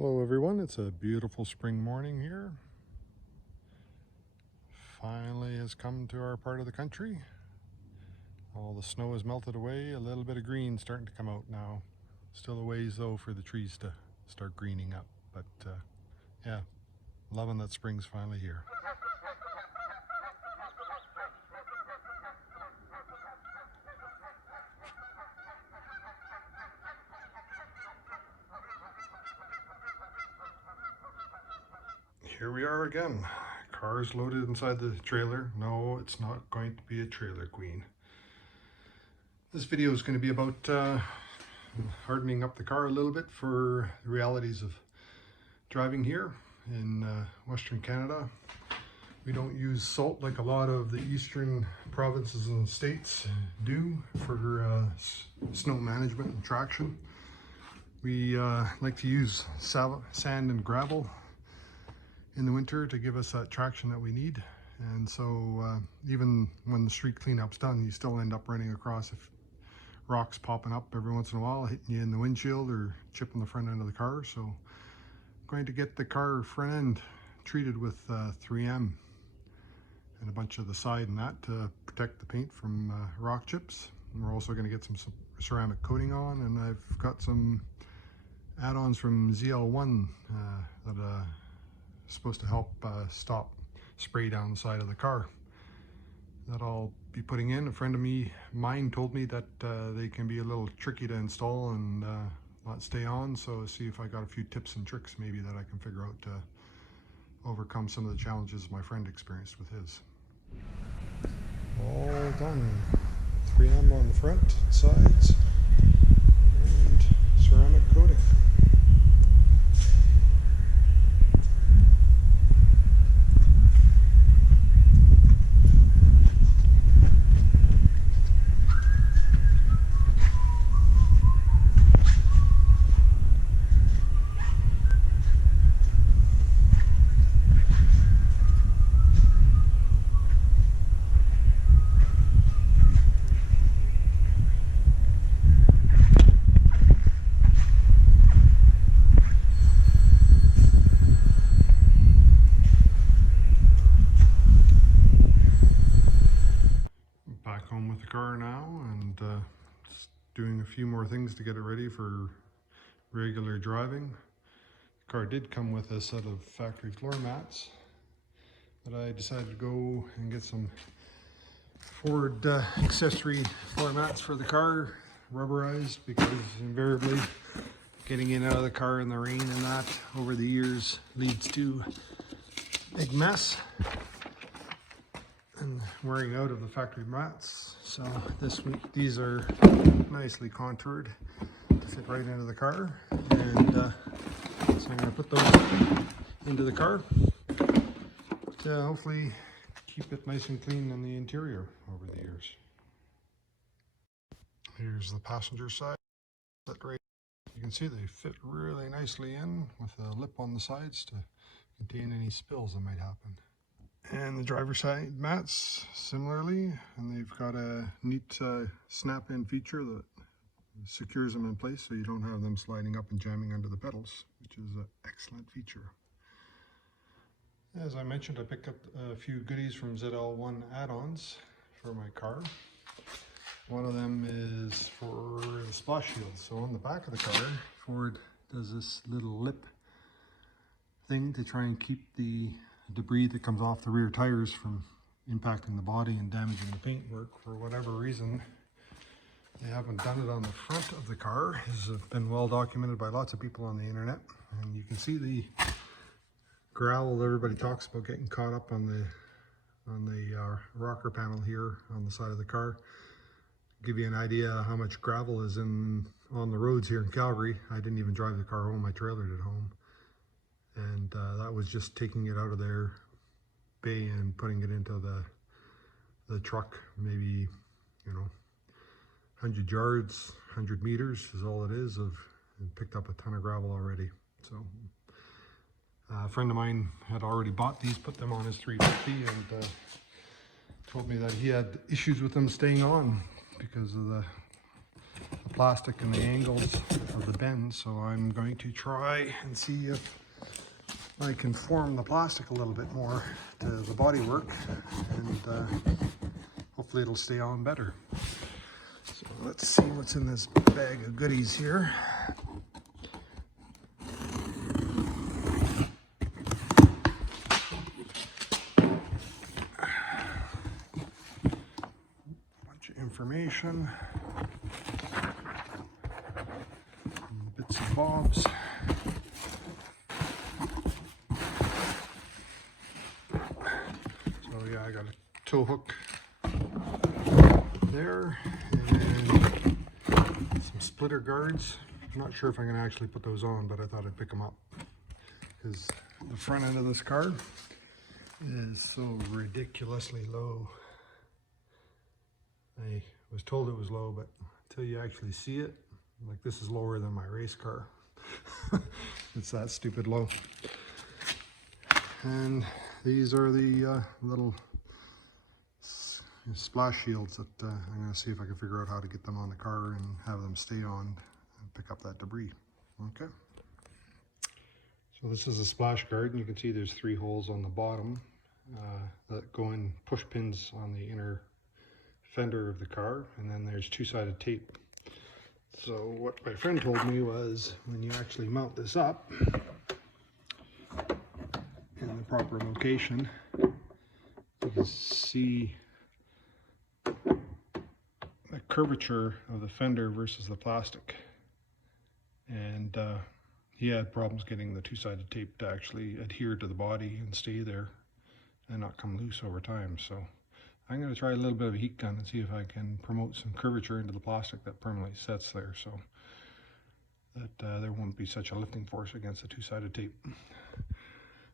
Hello everyone, it's a beautiful spring morning here. Finally has come to our part of the country. All the snow has melted away, a little bit of green starting to come out now. Still a ways though for the trees to start greening up, but yeah, loving that spring's finally here. Here we are again. Cars loaded inside the trailer. No, it's not going to be a trailer queen. This video is going to be about hardening up the car a little bit for the realities of driving here in Western Canada. We don't use salt like a lot of the eastern provinces and states do for snow management and traction. We like to use sand and gravel in the winter to give us that traction that we need. And so even when the street cleanup's done, you still end up running across rocks popping up every once in a while, hitting you in the windshield or chipping the front end of the car. So I'm going to get the car front end treated with 3M and a bunch of the side and that to protect the paint from rock chips. And we're also going to get some ceramic coating on, and I've got some add-ons from ZL1 that supposed to help stop spray down the side of the car that I'll be putting in. A friend of mine told me that they can be a little tricky to install and not stay on, so see if I got a few tips and tricks maybe that I can figure out to overcome some of the challenges my friend experienced with his. All done. 3M on the front, sides, and ceramic coating. Home with the car now, and just doing a few more things to get it ready for regular driving. The car did come with a set of factory floor mats, but I decided to go and get some Ford accessory floor mats for the car, rubberized, because invariably getting in and out of the car in the rain and that over the years leads to a big mess and wearing out of the factory mats. So these are nicely contoured to fit right into the car, and so I'm going to put those into the car to hopefully keep it nice and clean in the interior over the years. Here's the passenger side. Right, you can see they fit really nicely in with a lip on the sides to contain any spills that might happen. And the driver's side mats similarly, and they've got a neat snap-in feature that secures them in place so you don't have them sliding up and jamming under the pedals, which is an excellent feature. As I mentioned, I picked up a few goodies from ZL1 add-ons for my car. One of them is for the splash shield. So on the back of the car, Ford does this little lip thing to try and keep the debris that comes off the rear tires from impacting the body and damaging the paintwork. For whatever reason, they haven't done it on the front of the car. This has been well documented by lots of people on the internet, and you can see the growl that everybody talks about getting caught up on the rocker panel here on the side of the car. Give you an idea how much gravel is on the roads here in Calgary. I didn't even drive the car home, I trailered it home. And that was just taking it out of their bay and putting it into the truck. Maybe, 100 yards, 100 meters is all it is. And picked up a ton of gravel already. So a friend of mine had already bought these, put them on his 350, and told me that he had issues with them staying on because of the plastic and the angles of the bends, so I'm going to try and see if I can form the plastic a little bit more to the bodywork, and hopefully it'll stay on better. So let's see what's in this bag of goodies here. Bunch of information, bits and bobs. So yeah, I got a tow hook there and some splitter guards. I'm not sure if I'm going to actually put those on, but I thought I'd pick them up because the front end of this car is so ridiculously low. I was told it was low, but until you actually see it, like, this is lower than my race car. It's that stupid low. And these are the little splash shields that I'm going to see if I can figure out how to get them on the car and have them stay on and pick up that debris. Okay. So this is a splash guard, and you can see there's 3 holes on the bottom that go in push pins on the inner fender of the car, and then there's 2-sided tape. So what my friend told me was, when you actually mount this up in the proper location, you can see the curvature of the fender versus the plastic, and he had problems getting the 2-sided tape to actually adhere to the body and stay there and not come loose over time. So I'm going to try a little bit of a heat gun and see if I can promote some curvature into the plastic that permanently sets there, so that there won't be such a lifting force against the 2-sided tape.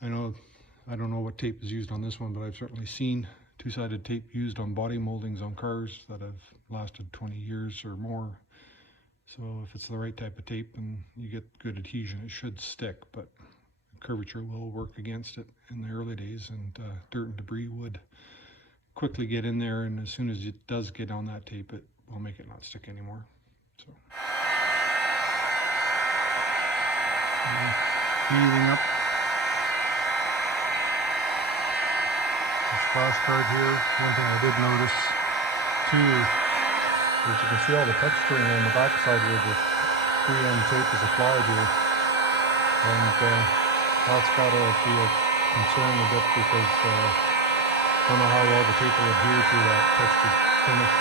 I don't know what tape is used on this one, but I've certainly seen 2-sided tape used on body moldings on cars that have lasted 20 years or more. So if it's the right type of tape and you get good adhesion, it should stick, but curvature will work against it in the early days, and dirt and debris would quickly get in there, and as soon as it does get on that tape, it will make it not stick anymore. So heating up the splash guard here. One thing I did notice too is you can see all the texturing on the back side where the 3M tape is applied here, and that's got to be a concern a bit, because I don't know how well the tape will adhere to that textured finish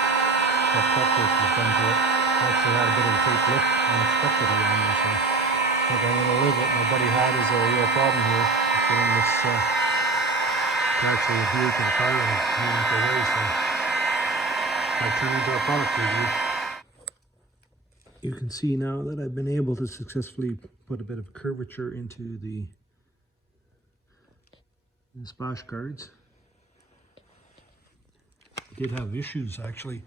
that cut work was done to it. I actually had a bit of a tape lift unexpectedly on there, so I think I'm going to live. What my buddy had is a real problem here, getting this to actually adhere to the car and meaningful way, so I turned into a product review. You can see now that I've been able to successfully put a bit of curvature into the splash guards. I did have issues actually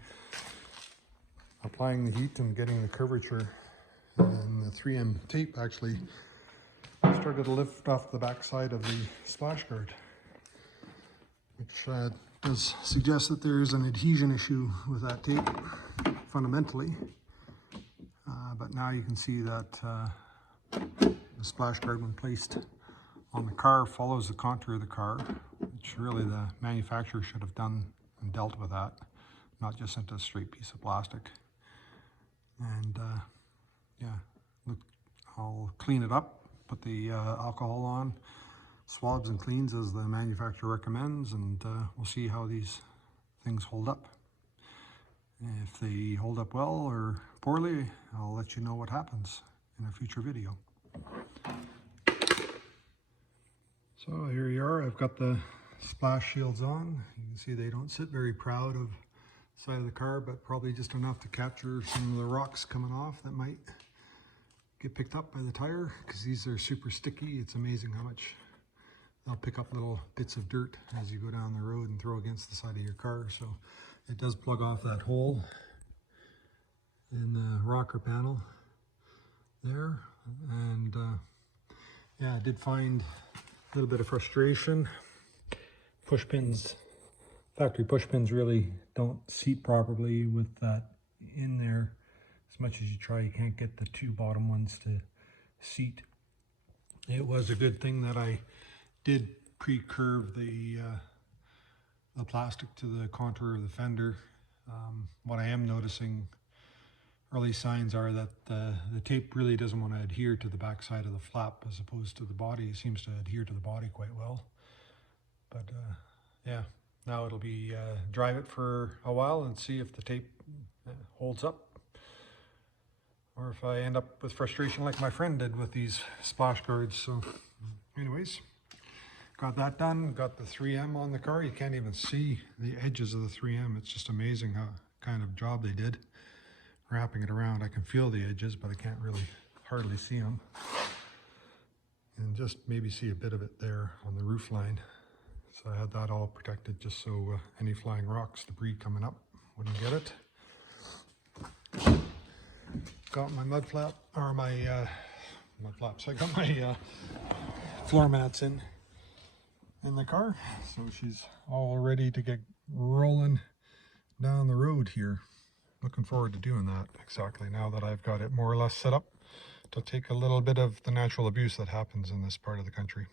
applying the heat and getting the curvature, and the 3M tape actually started to lift off the back side of the splash guard, which does suggest that there is an adhesion issue with that tape fundamentally. But now you can see that the splash guard, when placed on the car, follows the contour of the car, which really the manufacturer should have done and dealt with that, not just into a straight piece of plastic. And yeah, look, I'll clean it up, put the alcohol on, swabs and cleans as the manufacturer recommends, and we'll see how these things hold up. If they hold up well or poorly, I'll let you know what happens in a future video. So here you are, I've got the splash shields on. You can see they don't sit very proud of the side of the car, but probably just enough to capture some of the rocks coming off that might get picked up by the tire, because these are super sticky. It's amazing how much they'll pick up little bits of dirt as you go down the road and throw against the side of your car. So it does plug off that hole in the rocker panel there. And yeah, I did find a little bit of frustration. Push pins, factory push pins really don't seat properly with that in there, as much as you try, you can't get the two bottom ones to seat. It was a good thing that I did pre-curve the plastic to the contour of the fender. What I am noticing, early signs are that the tape really doesn't want to adhere to the back side of the flap as opposed to the body. It seems to adhere to the body quite well. But yeah, now it'll be drive it for a while and see if the tape holds up, or if I end up with frustration like my friend did with these splash guards. So anyways, got that done. Got the 3M on the car. You can't even see the edges of the 3M. It's just amazing how kind of job they did wrapping it around. I can feel the edges, but I can't really hardly see them. And just maybe see a bit of it there on the roof line. So I had that all protected just so any flying rocks, debris coming up wouldn't get it. Got my mud flap, or my mud flaps. I got my floor mats in the car, so she's all ready to get rolling down the road here. Looking forward to doing that exactly now that I've got it more or less set up to take a little bit of the natural abuse that happens in this part of the country.